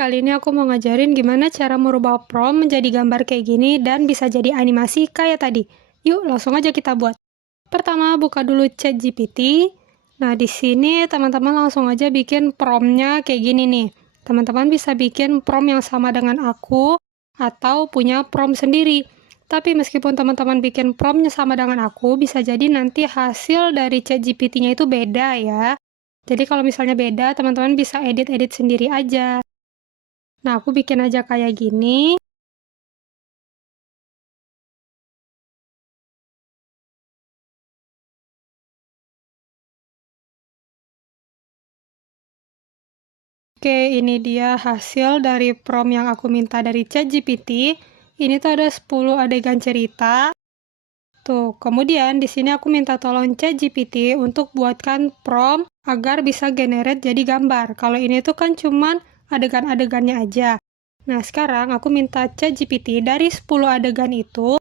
kali ini aku mau ngajarin gimana cara merubah prompt menjadi gambar kayak gini dan bisa jadi animasi kayak tadi. Yuk, langsung aja kita buat. Pertama, buka dulu ChatGPT. Nah, di sini teman-teman langsung aja bikin prompt-nya kayak gini nih. Teman-teman bisa bikin prompt yang sama dengan aku atau punya prompt sendiri. Tapi meskipun teman-teman bikin prompt-nya sama dengan aku, bisa jadi nanti hasil dari ChatGPT-nya itu beda ya. Jadi kalau misalnya beda, teman-teman bisa edit-edit sendiri aja. Nah, aku bikin aja kayak gini. Oke, ini dia hasil dari prompt yang aku minta dari ChatGPT. Ini tuh ada 10 adegan cerita. Tuh, kemudian di sini aku minta tolong ChatGPT untuk buatkan prompt agar bisa generate jadi gambar. Kalau ini tuh kan cuman adegan-adegannya aja. Nah, sekarang aku minta ChatGPT dari 10 adegan itu,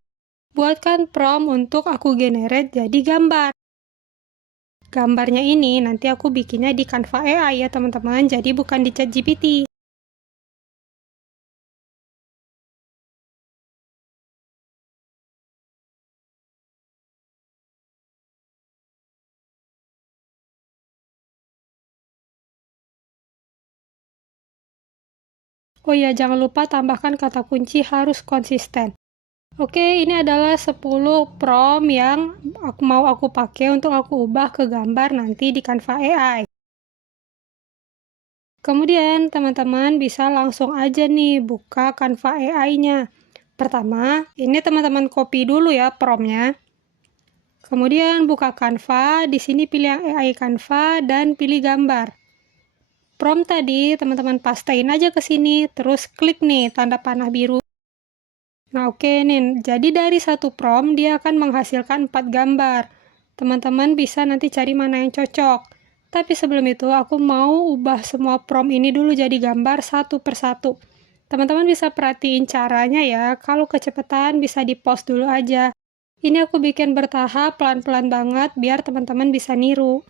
buatkan prompt untuk aku generate jadi gambar. Gambarnya ini nanti aku bikinnya di Canva AI ya teman-teman, jadi bukan di ChatGPT. Oh iya, jangan lupa tambahkan kata kunci harus konsisten. Oke, ini adalah 10 prompt yang aku pakai untuk aku ubah ke gambar nanti di Canva AI. Kemudian, teman-teman bisa langsung aja nih buka Canva AI-nya. Pertama, ini teman-teman copy dulu ya prompt-nya. Kemudian buka Canva, di sini pilih yang AI Canva dan pilih gambar. Prompt tadi teman-teman pastein aja ke sini, terus klik nih tanda panah biru. Nah, oke nih, jadi dari satu prompt dia akan menghasilkan 4 gambar. Teman-teman bisa nanti cari mana yang cocok. Tapi sebelum itu aku mau ubah semua prompt ini dulu jadi gambar satu persatu. Teman-teman bisa perhatiin caranya ya, kalau kecepatan bisa di-pause dulu aja. Ini aku bikin bertahap pelan-pelan banget biar teman-teman bisa niru.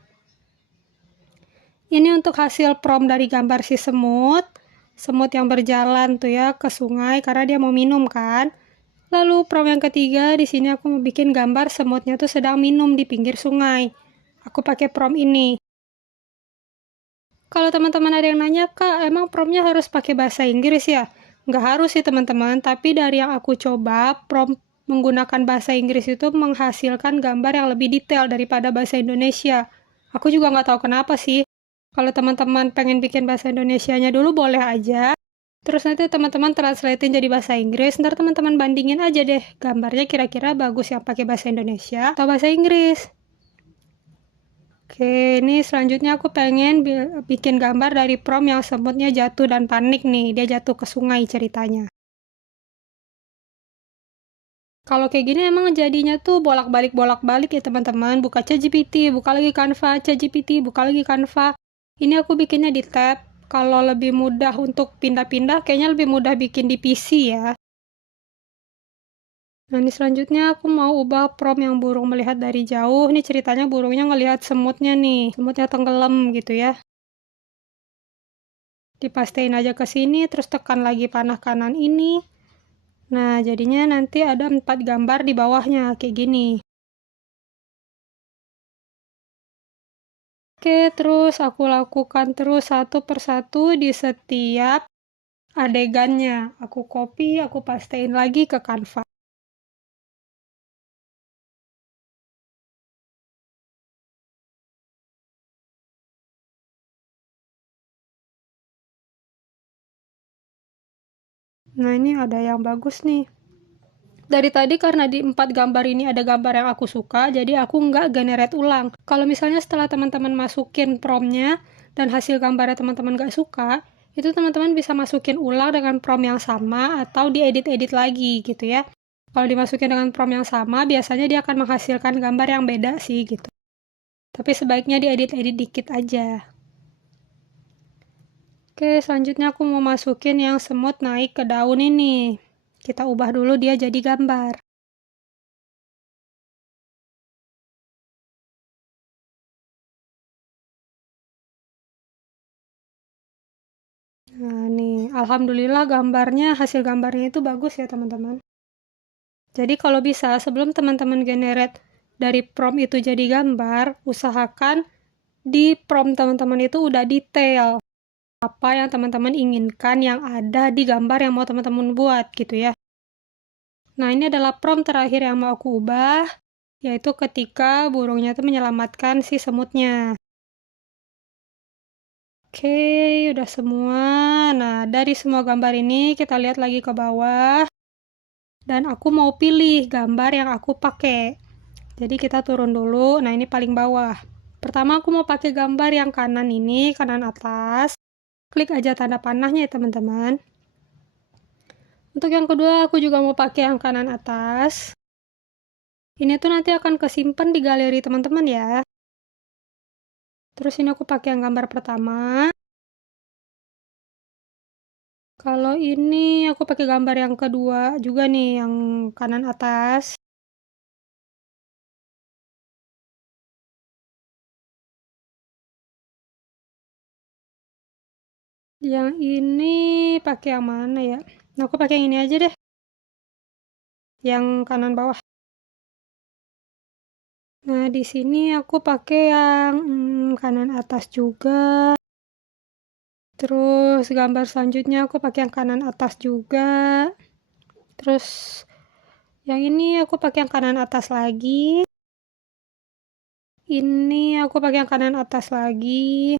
Ini untuk hasil prompt dari gambar si semut. Semut yang berjalan tuh ya ke sungai karena dia mau minum kan. Lalu prompt yang ketiga, di sini aku mau bikin gambar semutnya tuh sedang minum di pinggir sungai. Aku pakai prompt ini. Kalau teman-teman ada yang nanya, Kak, emang promptnya harus pakai bahasa Inggris ya? Nggak harus sih teman-teman, tapi dari yang aku coba, prompt menggunakan bahasa Inggris itu menghasilkan gambar yang lebih detail daripada bahasa Indonesia. Aku juga nggak tahu kenapa sih. Kalau teman-teman pengen bikin bahasa Indonesianya dulu, boleh aja. Terus nanti teman-teman translatein jadi bahasa Inggris, ntar teman-teman bandingin aja deh, gambarnya kira-kira bagus yang pakai bahasa Indonesia atau bahasa Inggris. Oke, ini selanjutnya aku pengen bikin gambar dari prompt yang semutnya jatuh dan panik nih, dia jatuh ke sungai ceritanya. Kalau kayak gini emang jadinya tuh bolak-balik ya teman-teman, buka ChatGPT, buka lagi Canva, ChatGPT, buka lagi Canva. Ini aku bikinnya di tab, kalau lebih mudah untuk pindah-pindah, kayaknya lebih mudah bikin di PC ya. Nah, ini selanjutnya aku mau ubah prompt yang burung melihat dari jauh. Ini ceritanya burungnya ngelihat semutnya nih, semutnya tenggelam gitu ya. Dipastein aja ke sini, terus tekan lagi panah kanan ini. Nah, jadinya nanti ada 4 gambar di bawahnya, kayak gini. Oke, terus aku lakukan terus satu persatu di setiap adegannya. Aku copy, aku pastein lagi ke Canva. Nah, ini ada yang bagus nih. Dari tadi karena di 4 gambar ini ada gambar yang aku suka, jadi aku nggak generate ulang. Kalau misalnya setelah teman-teman masukin prompt-nya dan hasil gambarnya teman-teman nggak suka, itu teman-teman bisa masukin ulang dengan prompt yang sama atau diedit-edit lagi gitu ya. Kalau dimasukin dengan prompt yang sama, biasanya dia akan menghasilkan gambar yang beda sih gitu. Tapi sebaiknya diedit-edit dikit aja. Oke, selanjutnya aku mau masukin yang semut naik ke daun ini. Kita ubah dulu dia jadi gambar. Nah, nih, alhamdulillah hasil gambarnya itu bagus ya teman-teman. Jadi kalau bisa sebelum teman-teman generate dari prompt itu jadi gambar, usahakan di prompt teman-teman itu udah detail apa yang teman-teman inginkan yang ada di gambar yang mau teman-teman buat gitu ya. Nah, ini adalah prompt terakhir yang mau aku ubah, yaitu ketika burungnya itu menyelamatkan si semutnya. Oke, udah semua. Nah, dari semua gambar ini kita lihat lagi ke bawah. Dan aku mau pilih gambar yang aku pakai. Jadi kita turun dulu. Nah, ini paling bawah. Pertama aku mau pakai gambar yang kanan ini, kanan atas. Klik aja tanda panahnya ya teman-teman. Untuk yang kedua aku juga mau pakai yang kanan atas. Ini tuh nanti akan kesimpan di galeri teman-teman ya. Terus ini aku pakai yang gambar pertama. Kalau ini aku pakai gambar yang kedua juga nih, yang kanan atas. Yang ini pakai yang mana ya? Nah, aku pakai yang ini aja deh. Yang kanan bawah. Nah, di sini aku pakai yang kanan atas juga. Terus gambar selanjutnya aku pakai yang kanan atas juga. Terus yang ini aku pakai yang kanan atas lagi. Ini aku pakai yang kanan atas lagi.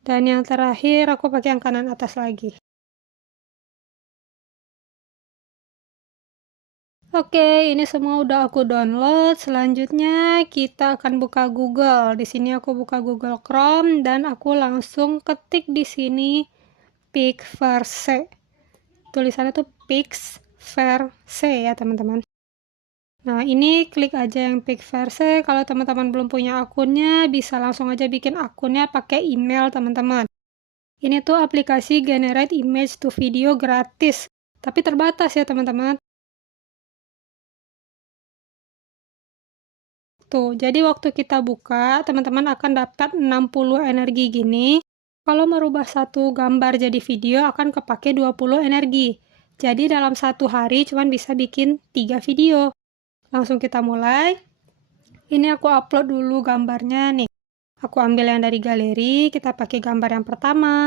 Dan yang terakhir aku pakai yang kanan atas lagi. Oke, ini semua udah aku download. Selanjutnya kita akan buka Google. Di sini aku buka Google Chrome dan aku langsung ketik di sini Pixverse. Tulisannya tuh Pixverse ya, teman-teman. Nah, ini klik aja yang Pixverse. Kalau teman-teman belum punya akunnya, bisa langsung aja bikin akunnya pakai email, teman-teman. Ini tuh aplikasi generate image to video gratis, tapi terbatas ya, teman-teman. Tuh, jadi waktu kita buka, teman-teman akan dapat 60 energi gini. Kalau merubah satu gambar jadi video, akan kepake 20 energi. Jadi dalam satu hari cuma bisa bikin 3 video. Langsung kita mulai. Ini aku upload dulu gambarnya nih. Aku ambil yang dari galeri, kita pakai gambar yang pertama.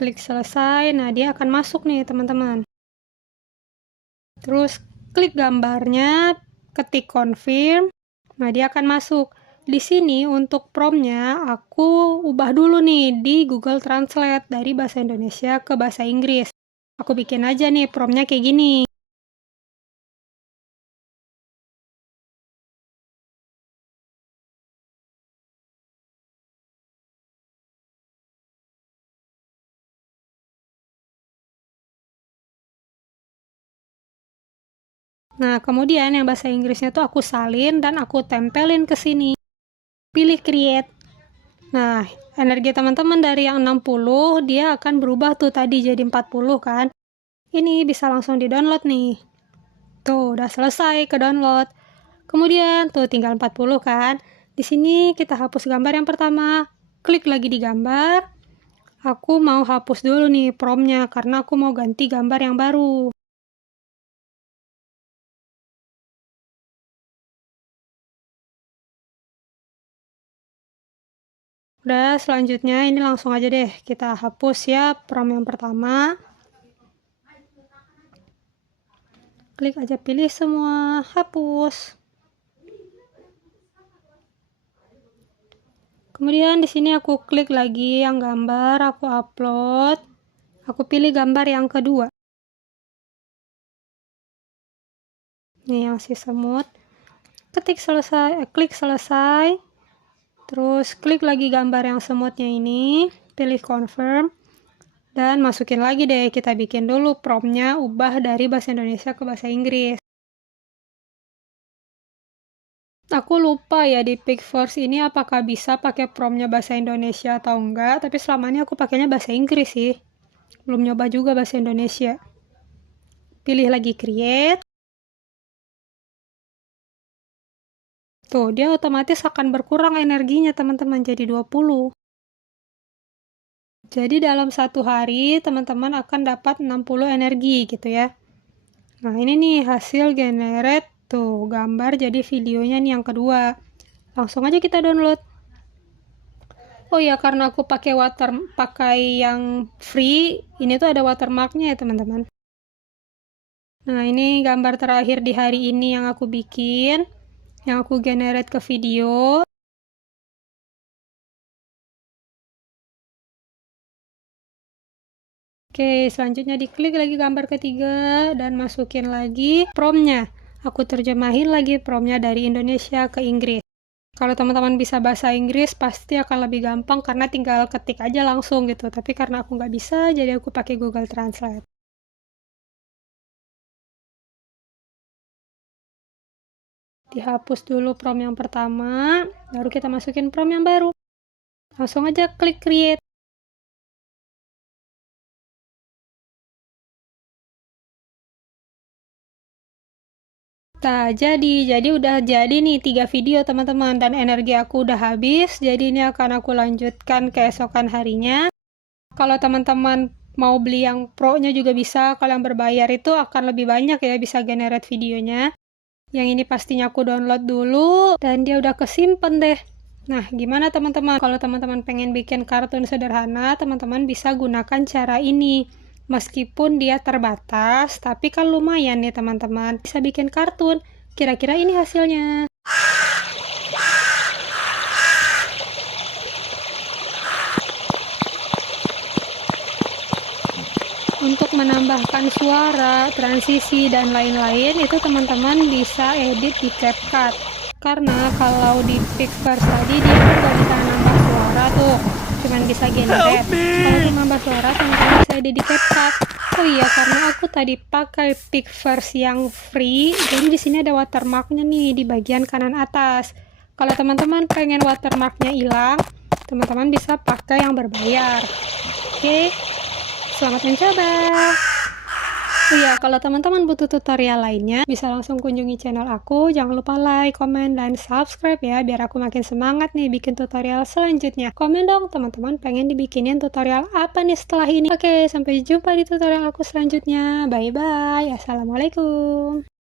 Klik selesai, nah dia akan masuk nih teman-teman. Terus klik gambarnya, ketik confirm, nah dia akan masuk. Di sini untuk promptnya aku ubah dulu nih di Google Translate dari bahasa Indonesia ke bahasa Inggris. Aku bikin aja nih promptnya kayak gini. Nah, kemudian yang bahasa Inggrisnya tuh aku salin dan aku tempelin ke sini. Pilih create. Nah, energi teman-teman dari yang 60, dia akan berubah tuh tadi jadi 40 kan. Ini bisa langsung di-download nih. Tuh, udah selesai ke-download. Kemudian, tuh tinggal 40 kan. Di sini kita hapus gambar yang pertama. Klik lagi di gambar. Aku mau hapus dulu nih promptnya, karena aku mau ganti gambar yang baru. Udah, selanjutnya ini langsung aja deh kita hapus ya prompt yang pertama. Klik aja pilih semua, hapus. Kemudian di sini aku klik lagi yang gambar, aku upload. Aku pilih gambar yang kedua. Nih yang si semut. Klik selesai. Terus klik lagi gambar yang semutnya ini, pilih confirm, dan masukin lagi deh, kita bikin dulu promptnya, ubah dari bahasa Indonesia ke bahasa Inggris. Aku lupa ya di Pixverse ini apakah bisa pakai promptnya bahasa Indonesia atau enggak, tapi selama ini aku pakainya bahasa Inggris sih. Belum nyoba juga bahasa Indonesia. Pilih lagi create. Tuh, dia otomatis akan berkurang energinya teman-teman jadi 20. Jadi dalam satu hari teman-teman akan dapat 60 energi gitu ya. Nah ini nih hasil generate tuh gambar jadi videonya nih yang kedua. Langsung aja kita download. Oh ya, karena aku pakai yang free, ini tuh ada watermarknya ya teman-teman. Nah ini gambar terakhir di hari ini yang aku bikin, yang aku generate ke video. Oke, selanjutnya diklik lagi gambar ketiga dan masukin lagi promptnya. Aku terjemahin lagi promptnya dari Indonesia ke Inggris. Kalau teman-teman bisa bahasa Inggris, pasti akan lebih gampang karena tinggal ketik aja langsung gitu. Tapi karena aku nggak bisa, jadi aku pakai Google Translate. Dihapus dulu prompt yang pertama, baru kita masukin prompt yang baru. Langsung aja klik create. Nah, jadi udah jadi nih 3 video teman-teman, dan energi aku udah habis, jadi ini akan aku lanjutkan keesokan harinya. Kalau teman-teman mau beli yang pro-nya juga bisa, kalau yang berbayar itu akan lebih banyak ya, bisa generate videonya. Yang ini pastinya aku download dulu, dan dia udah kesimpen deh. Nah, gimana teman-teman? Kalau teman-teman pengen bikin kartun sederhana, teman-teman bisa gunakan cara ini. Meskipun dia terbatas, tapi kan lumayan nih teman-teman. Bisa bikin kartun. Kira-kira ini hasilnya. Untuk menambahkan suara, transisi, dan lain-lain, itu teman-teman bisa edit di CapCut. Karena kalau di Pixverse tadi, dia kan nggak bisa nambah suara tuh. Cuman bisa generate. Kalau untuk nambah suara, teman-teman bisa edit di CapCut. Oh iya, karena aku tadi pakai Pixverse yang free, jadi di sini ada watermarknya nih di bagian kanan atas. Kalau teman-teman pengen watermarknya hilang, teman-teman bisa pakai yang berbayar. Oke, selamat mencoba. Oh iya, kalau teman-teman butuh tutorial lainnya, bisa langsung kunjungi channel aku. Jangan lupa like, komen, dan subscribe ya, biar aku makin semangat nih bikin tutorial selanjutnya. Komen dong teman-teman pengen dibikinin tutorial apa nih setelah ini. Oke, sampai jumpa di tutorial aku selanjutnya. Bye-bye. Assalamualaikum.